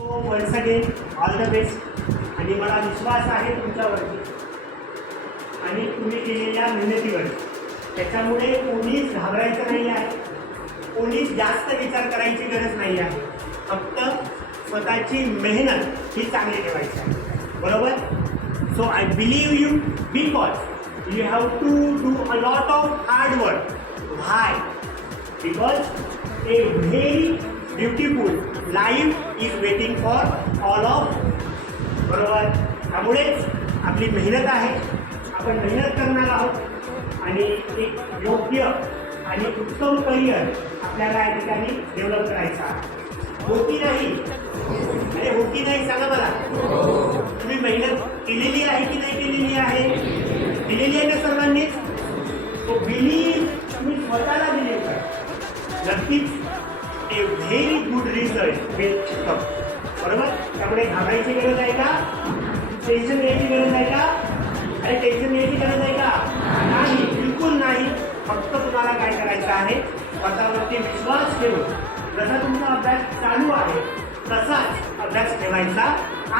So once again all the best. आणि मला विश्वास आहे तुमच्यावरती आणि तुम्ही केलेल्या मेहनतीवर. त्याच्यामुळे कोणीच घाबरायचं नाही आहे, कोणीच जास्त विचार करायची गरज नाही आहे. फक्त स्वतःची मेहनत ही चांगली ठेवायची आहे, बरोबर. So I believe you because you have to do a lot of hard work. Why? Because a very beautiful life is waiting for all of. बरोबर. त्यामुळेच आपली मेहनत आहे, आपण मेहनत करणार आहोत आणि एक योग्य आणि उत्तम करिअर आपल्याला या ठिकाणी डेव्हलप करायचं आहे. हो की नाही? अरे हो की नाही सांगा मला. तुम्ही मेहनत केलेली आहे की नाही केलेली आहे? केलेली आहे ना सर्वांनीच. तो बिलीव, तुम्ही स्वतःला बिलीव करा. नक्कीच a very good result will come. बरोबर. त्यामुळे घाबरायची गरज आहे का? टेन्शन घ्यायची गरज आहे का? अरे टेन्शन घ्यायची गरज आहे का? नाही, बिलकुल नाही. फक्त तुम्हाला काय करायचं आहे, स्वतःवरती विश्वास ठेवून जसा तुमचा अभ्यास चालू आहे तसाच अभ्यास ठेवायचा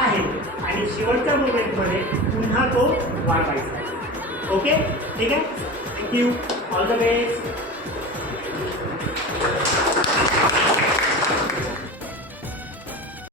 आहे आणि शेवटच्या मोमेंटमध्ये पुन्हा तो वाढवायचा आहे. ओके, ठीक आहे. थँक्यू. All the best.